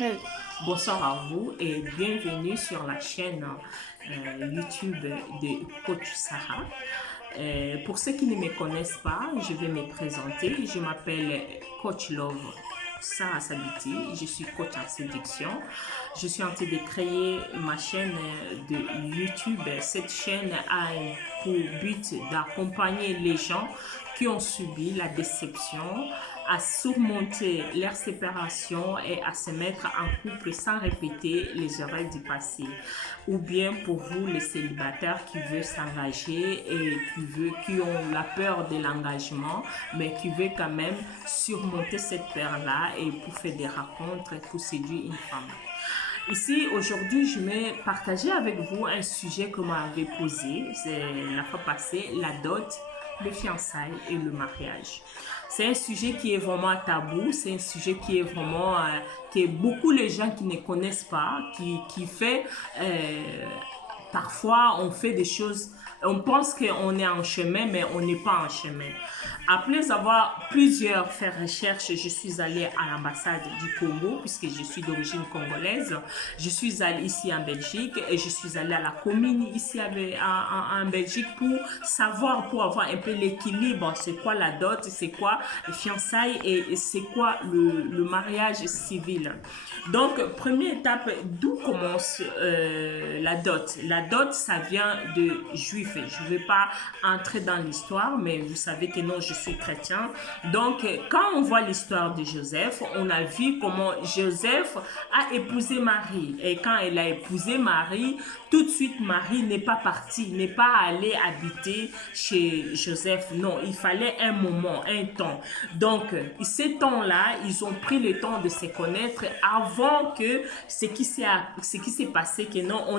Euh, Bonsoir à vous et bienvenue sur la chaîne YouTube de Coach Sarah. Pour ceux qui ne me connaissent pas, je vais me présenter. Je m'appelle Coach Love Sarah Sabiti. Je suis coach en séduction. Je suis en train de créer ma chaîne de YouTube. Cette chaîne a pour but d'accompagner les gens qui ont subi la déception à surmonter leur séparation et à se mettre en couple sans répéter les erreurs du passé. Ou bien pour vous, les célibataires qui veulent s'engager et qui ont la peur de l'engagement, mais qui veulent quand même surmonter cette peur-là et pour faire des rencontres, pour séduire une femme. Ici, aujourd'hui, je vais partager avec vous un sujet que m'avait posé, c'est la fois passée, la dot, le fiançailles et le mariage. C'est un sujet qui est vraiment tabou, c'est un sujet qui est vraiment, que beaucoup les gens qui ne connaissent pas, qui fait, parfois on fait des choses, on pense qu'on est en chemin, mais on n'est pas en chemin. Après avoir plusieurs fait recherches, je suis allée à l'ambassade du Congo, puisque je suis d'origine congolaise. Je suis allée ici en Belgique et je suis allée à la commune ici en Belgique pour savoir, pour avoir un peu l'équilibre, c'est quoi la dot, c'est quoi le fiançailles et c'est quoi le mariage civil. Donc, première étape, d'où commence la dot? La dot, ça vient de juifs. Je ne vais pas entrer dans l'histoire, mais vous savez que non, je suis chrétien. Donc, quand on voit l'histoire de Joseph, on a vu comment Joseph a épousé Marie. Et quand elle a épousé Marie, tout de suite, Marie n'est pas partie, n'est pas allée habiter chez Joseph. Non, il fallait un moment, un temps. Donc, ces temps-là, ils ont pris le temps de se connaître avant que ce qui s'est passé, que non,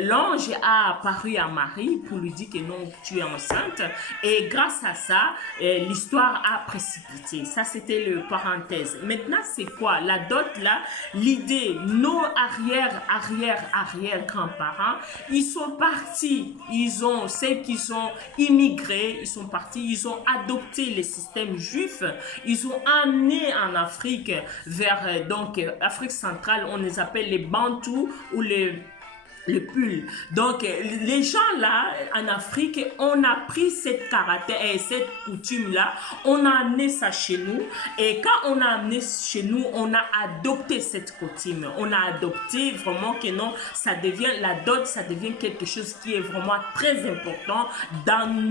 l'ange a apparu à Marie pour lui dire que non, tu es enceinte. Et grâce à ça, l'histoire a précipité. Ça, c'était le parenthèse. Maintenant, c'est quoi? La dot, là, l'idée, nos arrière-grands-parents, ils sont partis. Ceux qui sont immigrés, ils sont partis, ils ont adopté le système juif. Ils ont amené en Afrique, vers, donc, Afrique centrale, on les appelle les Bantous ou le pull. Donc, les gens là, en Afrique, on a pris cette caractère et cette coutume-là, on a amené ça chez nous. Et quand on a amené chez nous, on a adopté cette coutume. On a adopté vraiment que non, ça devient, la dot, ça devient quelque chose qui est vraiment très important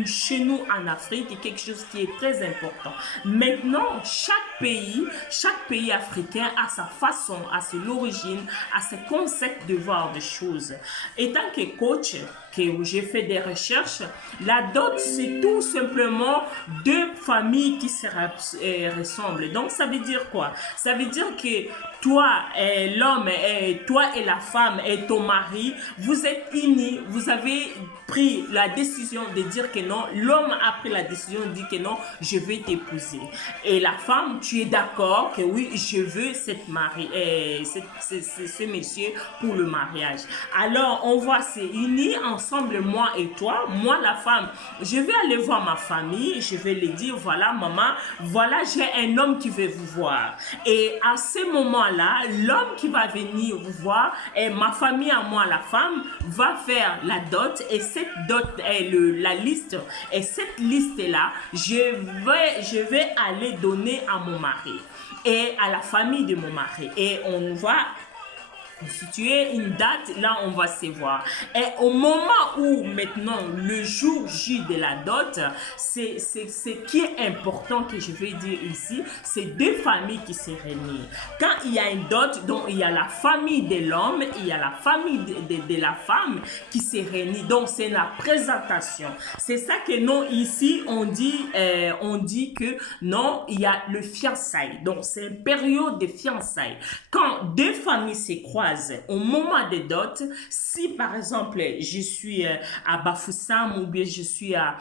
chez nous en Afrique, et quelque chose qui est très important. Maintenant, chaque pays africain a sa façon, a son origine, a ses concepts de voir des choses. Étant que coach, que j'ai fait des recherches, la dot, c'est tout simplement deux familles qui se ressemblent. Donc, ça veut dire quoi? Ça veut dire que toi, l'homme, toi et la femme et ton mari, vous êtes unis, vous avez pris la décision de dire que non, l'homme a pris la décision de dire que non, je vais t'épouser. Et la femme, tu es d'accord que oui, je veux ce monsieur pour le mariage. Alors, on voit, c'est unis ensemble, moi et toi, moi la femme, je vais aller voir ma famille, je vais lui dire, voilà maman, voilà j'ai un homme qui veut vous voir. Et à ce moment-là, l'homme qui va venir vous voir, et ma famille à moi, la femme, va faire la dot, et cette dot est la liste, et cette liste-là, je vais aller donner à mon mari et à la famille de mon mari. Et on va situer une date, là on va se voir. Et au moment où maintenant le jour J de la dot, c'est ce qui est important que je vais dire ici, c'est deux familles qui se réunissent. Quand il y a une dot, donc il y a la famille de l'homme, il y a la famille de la femme qui se réunit. Donc c'est la présentation. C'est ça que non, ici on dit que non, il y a le fiançailles. Donc c'est une période de fiançailles. Quand deux familles se croisent au moment des dots, si par exemple je suis à Bafoussam ou bien je suis à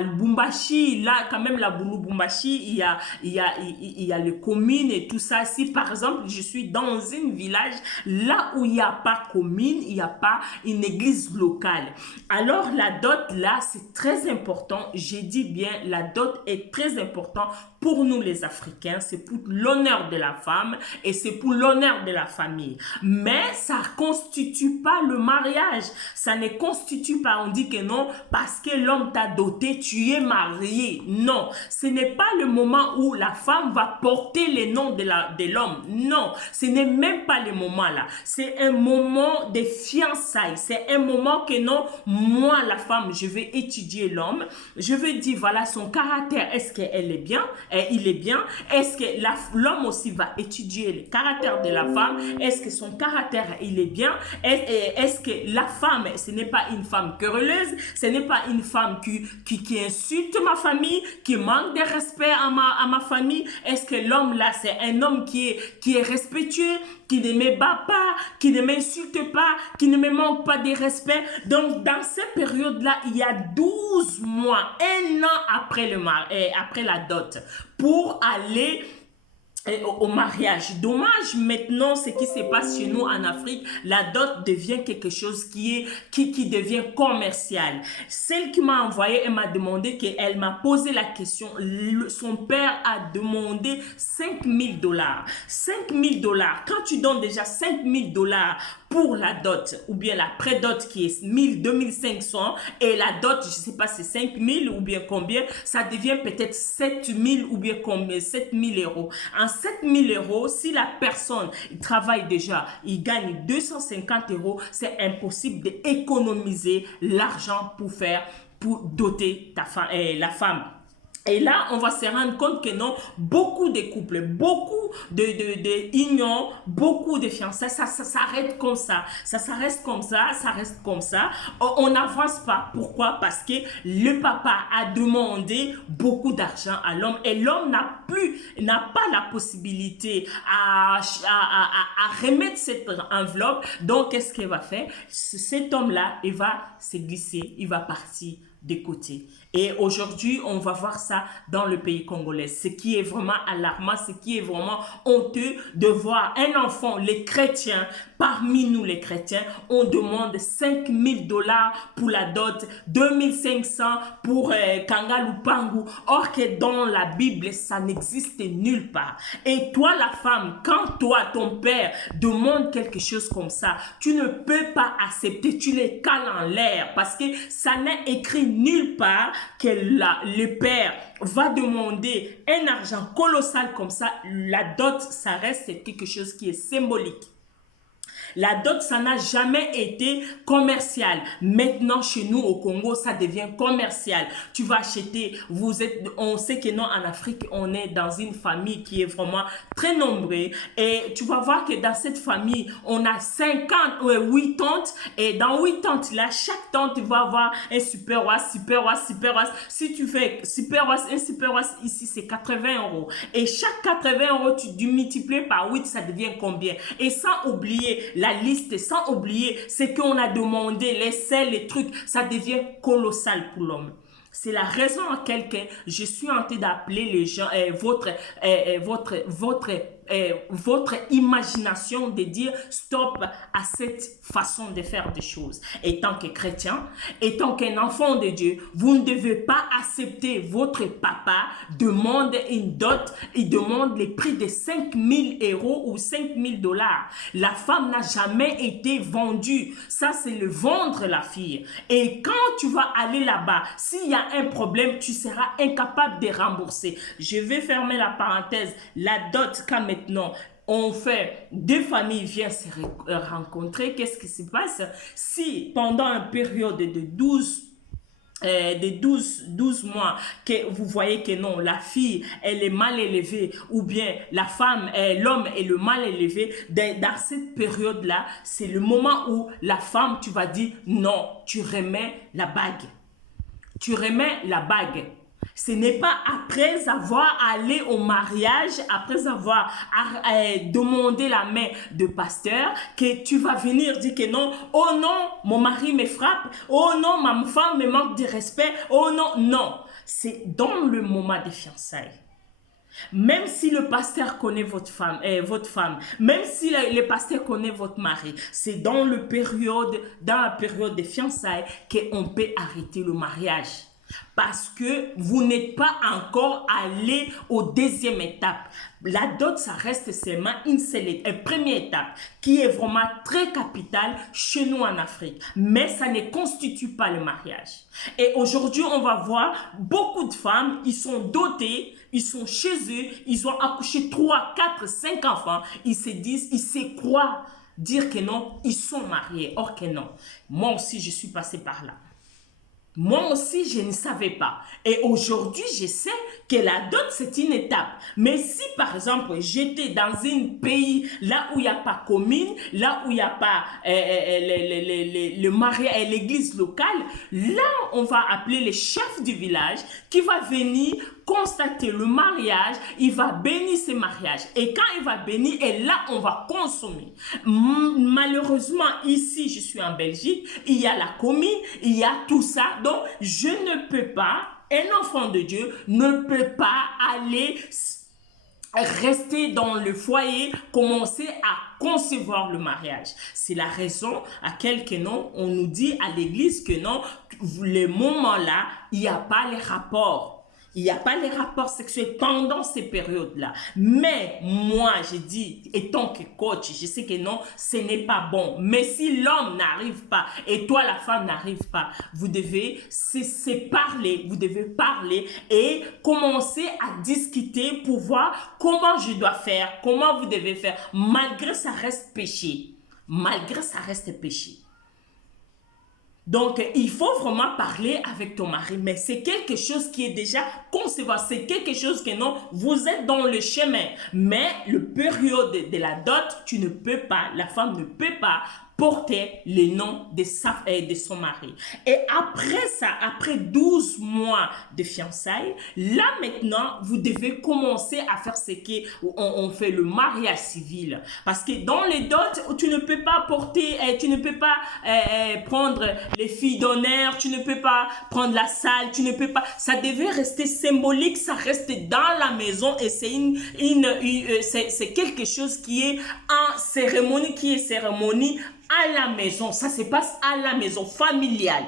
Lubumbashi, là quand même la Lubumbashi, il y a les communes et tout ça. Si par exemple je suis dans un village là où il n'y a pas commune, il n'y a pas une église locale, alors la dot là c'est très important. J'ai dit bien, la dot est très important pour nous les Africains, c'est pour l'honneur de la femme et c'est pour l'honneur de la famille. Mais ça ne constitue pas le mariage. Ça ne constitue pas, on dit que non, parce que l'homme t'a doté, tu es marié. Non, ce n'est pas le moment où la femme va porter les noms de l'homme. Non, ce n'est même pas le moment là. C'est un moment de fiançailles. C'est un moment que non, moi la femme, je vais étudier l'homme. Je vais dire voilà son caractère. Est-ce qu'elle est bien? Il est bien. Est-ce que l'homme aussi va étudier le caractère de la femme? Est-ce que son caractère il est bien? Est-ce que la femme, ce n'est pas une femme querelleuse? Ce n'est pas une femme qui insulte ma famille, qui manque de respect à ma famille? Est-ce que l'homme là, c'est un homme qui est respectueux, qui ne me bat pas, qui ne m'insulte pas, qui ne me manque pas de respect? Donc, dans cette période-là, il y a 12 mois, un an après la dot, pour aller au mariage. Dommage maintenant ce qui se passe chez nous en Afrique, la dot devient quelque chose qui devient commercial. Celle qui m'a envoyé, elle m'a demandé, elle m'a posé la question, son père a demandé $5 000. $5 000, quand tu donnes déjà $5 000 pour la dot ou bien la pré-dot qui est 2 500 et la dot, je ne sais pas, c'est 5 000 ou bien combien, ça devient peut-être 7 000 ou bien combien, 7 000 €. En 7 000 €, si la personne travaille déjà, il gagne 250 €, c'est impossible d'économiser l'argent pour doter la femme. Et là, on va se rendre compte que non, beaucoup de couples, beaucoup de unions, beaucoup de fiançailles, ça s'arrête comme ça. Ça reste comme ça, ça reste comme ça. On n'avance pas. Pourquoi? Parce que le papa a demandé beaucoup d'argent à l'homme et l'homme n'a pas la possibilité à remettre cette enveloppe. Donc, qu'est-ce qu'il va faire? Cet homme-là, il va se glisser, il va partir de côté. Et aujourd'hui, on va voir ça dans le pays congolais. Ce qui est vraiment alarmant, ce qui est vraiment honteux de voir un enfant, les chrétiens, parmi nous les chrétiens, on demande $5 000 pour la dot, 2 500 pour Kangalupangu, or que dans la Bible, ça n'existe nulle part. Et toi, la femme, quand toi, ton père demande quelque chose comme ça, tu ne peux pas accepter, tu les cales en l'air parce que ça n'est écrit nulle part que le père va demander un argent colossal comme ça. La dot, ça reste quelque chose qui est symbolique. La dot, ça n'a jamais été commercial. Maintenant, chez nous au Congo, ça devient commercial. Tu vas acheter, on sait que non, en Afrique, on est dans une famille qui est vraiment très nombreuse. Et tu vas voir que dans cette famille, on a 8 tantes. Et dans 8 tantes, là, chaque tante va avoir un super was. Si tu fais un super was ici, c'est 80 €. Et chaque 80 €, tu multiplies par 8, ça devient combien? Et sans oublier la liste, sans oublier ce qu'on a demandé, les sels, les trucs, ça devient colossal pour l'homme. C'est la raison à laquelle je suis en train d'appeler les gens, votre imagination de dire stop à cette façon de faire des choses. Et tant que chrétien, et tant qu'un enfant de Dieu, vous ne devez pas accepter votre papa demande une dot, il demande les prix de 5 000 € ou 5 000 $. La femme n'a jamais été vendue. Ça, c'est le vendre la fille. Et quand tu vas aller là-bas, s'il y a un problème, tu seras incapable de rembourser. Je vais fermer la parenthèse. La dot, quand maintenant, on fait, deux familles viennent se rencontrer, qu'est-ce qui se passe? Si pendant une période de 12 mois que vous voyez que non, la fille elle est mal élevée ou bien la femme, l'homme est le mal élevé, dans cette période là, c'est le moment où la femme, tu vas dire non, tu remets la bague. Tu remets la bague. Ce n'est pas après avoir allé au mariage, après avoir demandé la main de pasteur, que tu vas venir dire que non, oh non, mon mari me frappe, oh non, ma femme me manque de respect, oh non, non. C'est dans le moment des fiançailles. Même si le pasteur connaît votre femme, même si le pasteur connaît votre mari, c'est dans la période des fiançailles qu'on peut arrêter le mariage. parce que vous n'êtes pas encore allé au deuxième étape. La dot, ça reste seulement une première étape qui est vraiment très capitale chez nous en Afrique. Mais ça ne constitue pas le mariage. Et aujourd'hui, on va voir beaucoup de femmes, ils sont dotées, ils sont chez eux, ils ont accouché 3, 4, 5 enfants. Ils se disent, ils se croient dire que non, ils sont mariés. Or que non. Moi aussi, je suis passée par là. Moi aussi, je ne savais pas. Et aujourd'hui, je sais que la dot, c'est une étape. Mais si, par exemple, j'étais dans un pays là où il n'y a pas commune, là où il n'y a pas le mariage et l'église locale, là, on va appeler le chef du village qui va venir constater le mariage, il va bénir ce mariage. Et quand il va bénir, et là, on va consommer. Malheureusement, ici, je suis en Belgique, il y a la commune, il y a tout ça. Donc, je ne peux pas, un enfant de Dieu ne peut pas aller rester dans le foyer, commencer à concevoir le mariage. C'est la raison à laquelle que non, on nous dit à l'église que non, les moments-là, il n'y a pas les rapports. Il n'y a pas les rapports sexuels pendant ces périodes-là. Mais moi, je dis, étant que coach, je sais que non, ce n'est pas bon. Mais si l'homme n'arrive pas et toi, la femme, n'arrive pas, vous devez se parler, vous devez parler et commencer à discuter pour voir comment je dois faire, comment vous devez faire, malgré ça reste péché. Malgré ça reste péché. Donc, il faut vraiment parler avec ton mari, mais c'est quelque chose qui est déjà concevable, c'est quelque chose que non, vous êtes dans le chemin, mais le période de la dot, tu ne peux pas, la femme ne peut pas porter le nom de son mari. Et après ça, après 12 mois de fiançailles, là maintenant, vous devez commencer à faire ce qu'on fait le mariage civil. Parce que dans les dots, tu ne peux pas porter, tu ne peux pas prendre les filles d'honneur, tu ne peux pas prendre la salle, tu ne peux pas, ça devait rester symbolique, ça reste dans la maison et c'est c'est quelque chose qui est en cérémonie, à la maison, ça se passe à la maison familiale.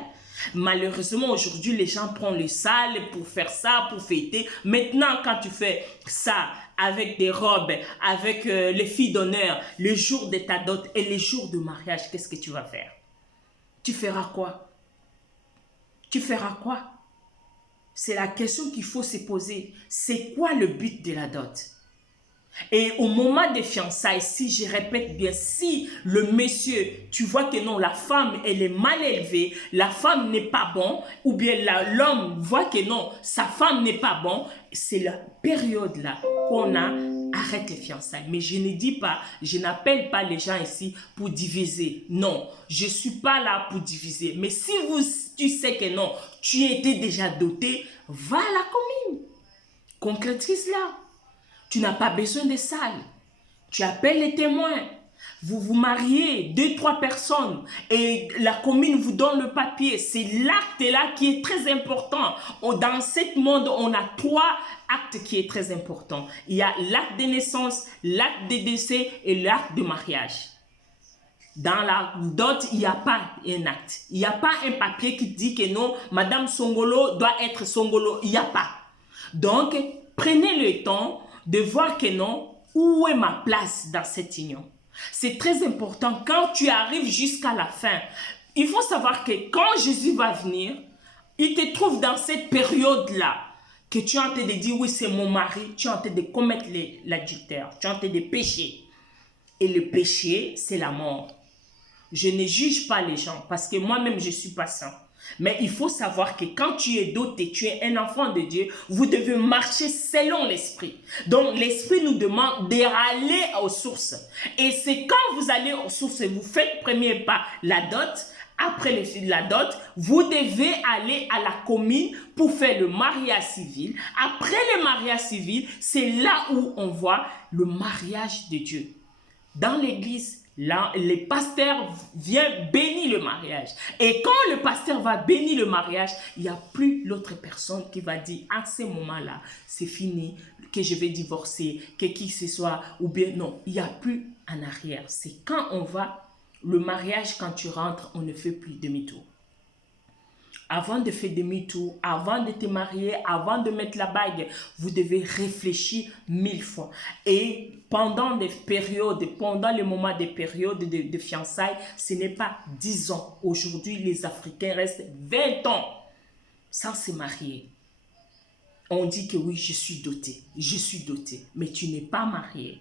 Malheureusement, aujourd'hui, les gens prennent les salles pour faire ça, pour fêter. Maintenant, quand tu fais ça avec des robes, avec les filles d'honneur, le jour de ta dot et les jours de mariage, qu'est-ce que tu vas faire? Tu feras quoi? Tu feras quoi? C'est la question qu'il faut se poser. C'est quoi le but de la dot? Et au moment des fiançailles, si je répète bien, si le monsieur, tu vois que non, la femme, elle est mal élevée, la femme n'est pas bon, ou bien l'homme voit que non, sa femme n'est pas bon, c'est la période là qu'on arrête les fiançailles. Mais je ne dis pas, je n'appelle pas les gens ici pour diviser. Non, je ne suis pas là pour diviser. Mais si tu sais que non, tu étais déjà doté, va à la commune. Concrétise là. Tu n'as pas besoin de salle. Tu appelles les témoins. Vous vous mariez, 2, 3 personnes. Et la commune vous donne le papier. C'est l'acte-là qui est très important. Dans ce monde, on a 3 actes qui est très important. Il y a l'acte de naissance, l'acte de décès et l'acte de mariage. Dans la dot, il n'y a pas un acte. Il n'y a pas un papier qui dit que non, Madame Songolo doit être Songolo. Il n'y a pas. Donc, prenez le temps de voir que non, où est ma place dans cette union. C'est très important quand tu arrives jusqu'à la fin. Il faut savoir que quand Jésus va venir, il te trouve dans cette période-là que tu es en train de dire, oui, c'est mon mari, tu es en train de commettre l'adultère, tu es en train de pécher. Et le péché, c'est la mort. Je ne juge pas les gens parce que moi-même, je suis pas saint. Mais il faut savoir que quand tu es doté, tu es un enfant de Dieu, vous devez marcher selon l'esprit. Donc l'esprit nous demande d'aller aux sources. Et c'est quand vous allez aux sources et vous faites premier pas la dot, après la dot, vous devez aller à la commune pour faire le mariage civil. Après le mariage civil, c'est là où on voit le mariage de Dieu. Dans l'église, là, les pasteurs viennent bénir le mariage. Et quand le pasteur va bénir le mariage, il n'y a plus l'autre personne qui va dire à ce moment-là, c'est fini, que je vais divorcer, que qui que ce soit, ou bien non, il n'y a plus en arrière. C'est quand on va, le mariage, quand tu rentres, on ne fait plus demi-tour. Avant de faire demi-tour, avant de te marier, avant de mettre la bague, vous devez réfléchir 1000 fois. Et pendant des périodes, pendant les moments des périodes de fiançailles, ce n'est pas 10 ans. Aujourd'hui, les Africains restent 20 ans sans se marier. On dit que oui, je suis dotée, mais tu n'es pas marié.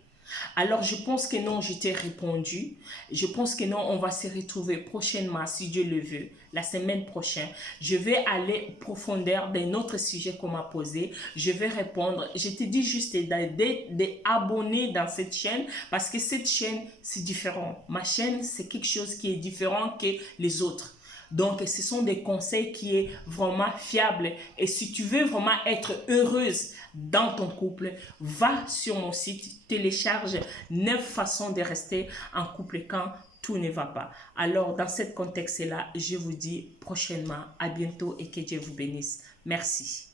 Alors, je pense que non, je t'ai répondu. Je pense que non, on va se retrouver prochainement, si Dieu le veut, la semaine prochaine. Je vais aller en profondeur d'un autre sujet qu'on m'a posé. Je vais répondre. Je te dis juste d'abonner dans cette chaîne parce que cette chaîne, c'est différent. Ma chaîne, c'est quelque chose qui est différent que les autres. Donc, ce sont des conseils qui est vraiment fiable. Et si tu veux vraiment être heureuse dans ton couple, va sur mon site, télécharge 9 façons de rester en couple quand tout ne va pas. Alors, dans ce contexte-là, je vous dis prochainement, à bientôt et que Dieu vous bénisse. Merci.